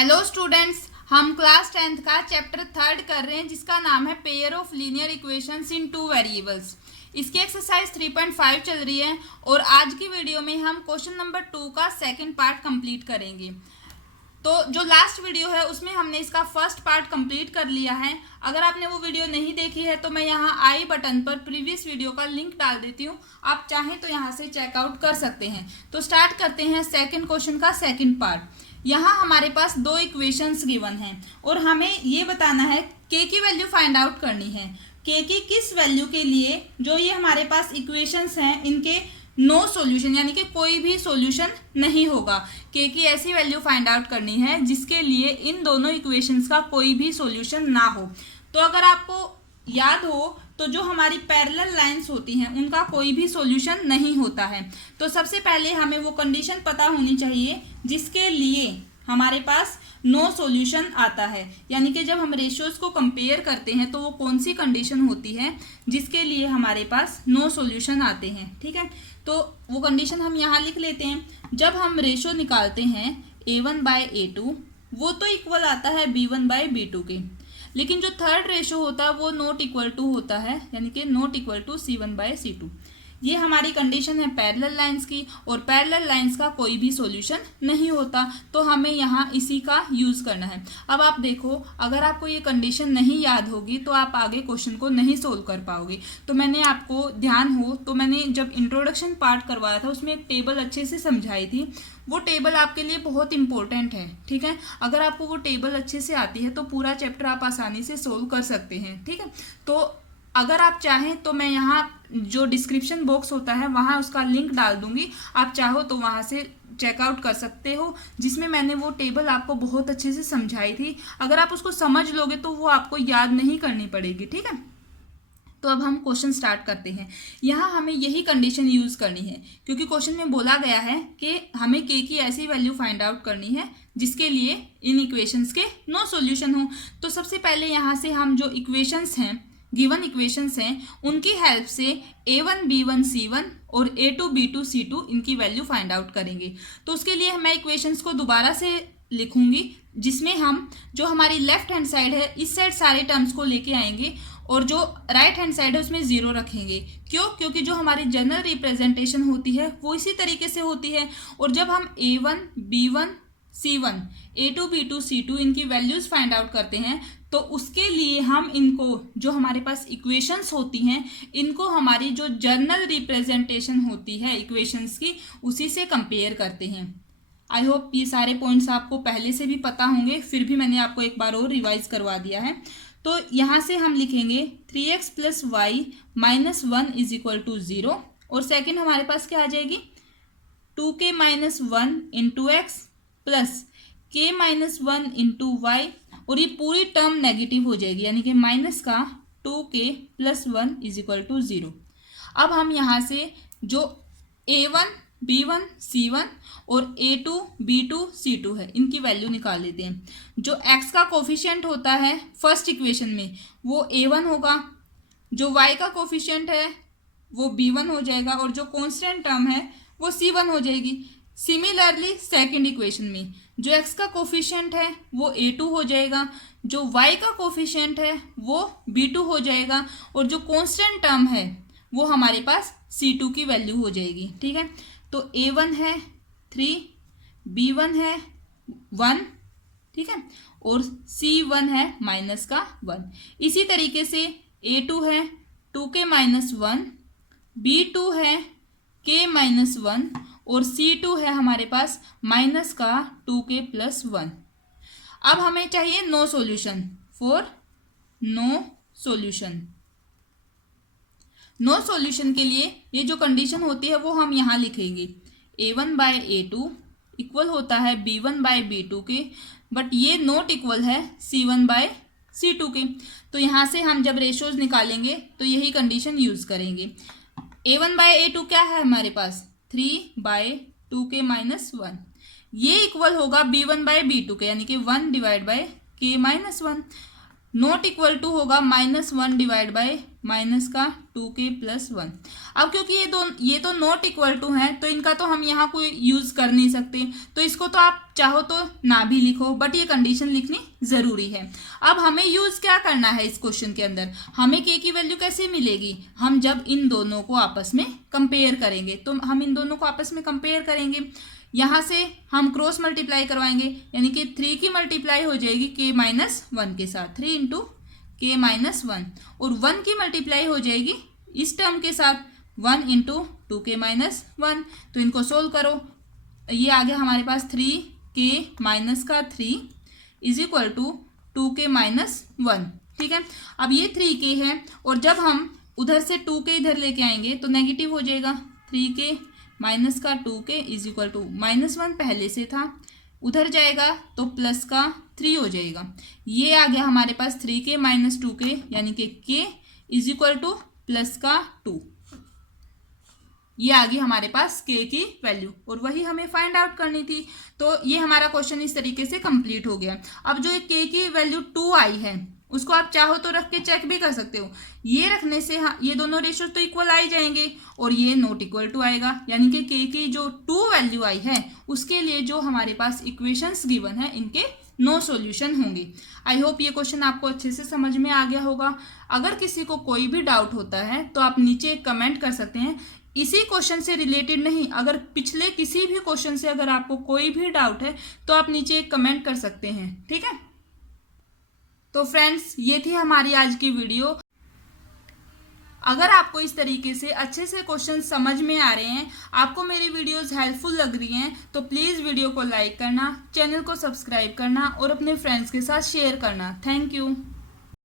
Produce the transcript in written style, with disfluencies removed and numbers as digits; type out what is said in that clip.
Hello students, हम class 10th का chapter 3 कर रहे हैं जिसका नाम है pair of linear equations in two variables. इसकी एक्सरसाइज 3.5 चल रही है और आज की वीडियो में हम क्वेश्चन नंबर 2 का सेकंड पार्ट कंप्लीट करेंगे। तो जो लास्ट वीडियो है उसमें हमने इसका फर्स्ट पार्ट कंप्लीट कर लिया है। अगर आपने वो वीडियो नहीं देखी है तो मैं यहाँ आई बटन पर प्रीवियस वीडियो का लिंक डाल देती हूँ, आप चाहें तो यहाँ से चेकआउट कर सकते हैं। तो स्टार्ट करते हैं सेकंड क्वेश्चन का सेकंड पार्ट। यहाँ हमारे पास दो इक्वेशंस गिवन हैं और हमें ये बताना है के की वैल्यू फाइंड आउट करनी है। के की किस वैल्यू के लिए जो ये हमारे पास इक्वेशंस हैं इनके नो सॉल्यूशन यानी कि कोई भी सॉल्यूशन नहीं होगा। के की ऐसी वैल्यू फाइंड आउट करनी है जिसके लिए इन दोनों इक्वेशंस का कोई भी सॉल्यूशन ना हो। तो अगर आपको याद हो तो जो हमारी पैरेलल लाइंस होती हैं उनका कोई भी सॉल्यूशन नहीं होता है। तो सबसे पहले हमें वो कंडीशन पता होनी चाहिए जिसके लिए हमारे पास नो सॉल्यूशन आता है, यानी कि जब हम रेशियोज को कंपेयर करते हैं तो वो कौन सी कंडीशन होती है जिसके लिए हमारे पास नो सॉल्यूशन आते हैं। ठीक है, तो वो कंडीशन हम यहाँ लिख लेते हैं। जब हम रेशियो निकालते हैं A1/A2 वो तो इक्वल आता है B1/B2 के, लेकिन जो थर्ड रेशो होता है वो नॉट इक्वल टू होता है, यानी कि नॉट इक्वल टू C1/C2। ये हमारी कंडीशन है पैरेलल लाइंस की और पैरेलल लाइंस का कोई भी सॉल्यूशन नहीं होता, तो हमें यहाँ इसी का यूज़ करना है। अब आप देखो, अगर आपको ये कंडीशन नहीं याद होगी तो आप आगे क्वेश्चन को नहीं सोल्व कर पाओगे। तो मैंने आपको ध्यान हो तो मैंने जब इंट्रोडक्शन पार्ट करवाया था उसमें एक टेबल अच्छे से समझाई थी, वो टेबल आपके लिए बहुत इंपॉर्टेंट है। ठीक है, अगर आपको वो टेबल अच्छे से आती है तो पूरा चैप्टर आप आसानी से सोल्व कर सकते हैं। ठीक है, तो अगर आप चाहें तो मैं यहाँ जो डिस्क्रिप्शन बॉक्स होता है वहाँ उसका लिंक डाल दूंगी, आप चाहो तो वहाँ से चेकआउट कर सकते हो, जिसमें मैंने वो टेबल आपको बहुत अच्छे से समझाई थी। अगर आप उसको समझ लोगे तो वो आपको याद नहीं करनी पड़ेगी। ठीक है, तो अब हम क्वेश्चन स्टार्ट करते हैं। यहाँ हमें यही कंडीशन यूज़ करनी है क्योंकि क्वेश्चन में बोला गया है कि हमें के की ऐसी वैल्यू फाइंड आउट करनी है जिसके लिए इन इक्वेशंस के नो सॉल्यूशन हो। तो सबसे पहले यहाँ से हम जो इक्वेशंस हैं, गिवन इक्वेशंस हैं, उनकी हेल्प से A1B1C1 और A2B2C2 इनकी वैल्यू फाइंड आउट करेंगे। तो उसके लिए मैं इक्वेशंस को दोबारा से लिखूंगी जिसमें हम जो हमारी लेफ्ट हैंड साइड है इस साइड सारे टर्म्स को लेके आएंगे और जो राइट हैंड साइड है उसमें जीरो रखेंगे। क्यों? क्योंकि जो हमारी जनरल रिप्रेजेंटेशन होती है वो इसी तरीके से होती है। और जब हम A1B1C1 A2B2C2 इनकी वैल्यूज फाइंड आउट करते हैं तो उसके लिए हम इनको जो हमारे पास इक्वेशंस होती हैं इनको हमारी जो जनरल रिप्रेजेंटेशन होती है इक्वेशंस की उसी से कंपेयर करते हैं। आई होप ये सारे पॉइंट्स आपको पहले से भी पता होंगे, फिर भी मैंने आपको एक बार और रिवाइज करवा दिया है। तो यहाँ से हम लिखेंगे 3x + y - 1 = 0 और सेकंड हमारे पास क्या आ जाएगी 2k - 1 × x plus k - 1 × y और ये पूरी टर्म नेगेटिव हो जाएगी, यानी कि माइनस का 2k + 1 = 0। अब हम यहाँ से जो A1B1C1 और A2B2C2 है इनकी वैल्यू निकाल लेते हैं। जो x का कोफिशिएंट होता है फर्स्ट इक्वेशन में वो A1 होगा, जो y का कोफिशिएंट है वो B1 हो जाएगा और जो कांस्टेंट टर्म है वो C1 हो जाएगी। सिमिलरली सेकंड इक्वेशन में जो x का कोफिशिएंट है वो A2 हो जाएगा, जो y का कोफिशिएंट है वो B2 हो जाएगा और जो कांस्टेंट टर्म है वो हमारे पास C2 की वैल्यू हो जाएगी। ठीक है, तो A1 है 3, B1 है 1, ठीक है, और C1 है -1। इसी तरीके से A2 है 2k - 1, B2 है k - 1 और C2 है हमारे पास -2k + 1। अब हमें चाहिए no solution for no solution. No solution के लिए ये जो कंडीशन होती है वो हम यहाँ लिखेंगे A1/A2 इक्वल होता है B1/B2 के, बट ये नॉट इक्वल है C1/C2 के। तो यहाँ से हम जब रेशियोज निकालेंगे तो यही कंडीशन यूज़ करेंगे। A1/A2 क्या है हमारे पास 3/2k - 1, ये इक्वल होगा B1/B2 के, यानी कि 1/k - 1। नॉट इक्वल टू होगा -1/2 माइनस का 2k प्लस 1। अब क्योंकि ये तो नॉट इक्वल टू है तो इनका तो हम यहाँ कोई यूज कर नहीं सकते, तो इसको तो आप चाहो तो ना भी लिखो, बट ये कंडीशन लिखनी जरूरी है। अब हमें यूज क्या करना है इस क्वेश्चन के अंदर, हमें k की वैल्यू कैसे मिलेगी, हम जब इन दोनों को आपस में कंपेयर करेंगे। तो हम इन दोनों को आपस में कंपेयर करेंगे, यहाँ से हम क्रॉस मल्टीप्लाई करवाएंगे, यानी कि 3 की मल्टीप्लाई हो जाएगी k माइनस 1 के साथ, 3 इंटू k माइनस 1, और 1 की मल्टीप्लाई हो जाएगी इस टर्म के साथ, 1 इंटू 2k माइनस 1। तो इनको सोल्व करो, ये आ गया हमारे पास 3k माइनस का 3 is equal to 2k minus 1। ठीक है, अब ये 3k है और जब हम उधर से 2k इधर लेके आएंगे तो नेगेटिव हो जाएगा, 3k माइनस का 2k is equal to minus 1 पहले से था, उधर जाएगा तो प्लस का 3 हो जाएगा। ये आ गया हमारे पास 3k माइनस 2k, यानी कि k is equal two plus का 2। ये आ गई हमारे पास k की वैल्यू और वही हमें फाइंड आउट करनी थी। तो ये हमारा क्वेश्चन इस तरीके से कंप्लीट हो गया। अब जो k की वैल्यू 2 आई है उसको आप चाहो तो रख के चेक भी कर सकते हो। ये रखने से ये दोनों रेशियो तो इक्वल आ ही जाएंगे और ये नॉट इक्वल टू आएगा, यानी कि k की जो 2 वैल्यू आई है उसके लिए जो हमारे पास इक्वेशंस गिवन है इनके नो सॉल्यूशन होंगे। आई होप ये क्वेश्चन आपको अच्छे से समझ में आ गया होगा। अगर किसी को कोई भी डाउट होता है तो आप नीचे कमेंट कर सकते हैं, इसी क्वेश्चन से रिलेटेड नहीं, अगर पिछले किसी भी क्वेश्चन से अगर आपको कोई भी डाउट है तो आप नीचे एक कमेंट कर सकते हैं। ठीक है, तो फ्रेंड्स ये थी हमारी आज की वीडियो। अगर आपको इस तरीके से अच्छे से क्वेश्चन समझ में आ रहे हैं, आपको मेरी वीडियोस हेल्पफुल लग रही हैं, तो प्लीज़ वीडियो को लाइक करना, चैनल को सब्सक्राइब करना और अपने फ्रेंड्स के साथ शेयर करना। Thank you.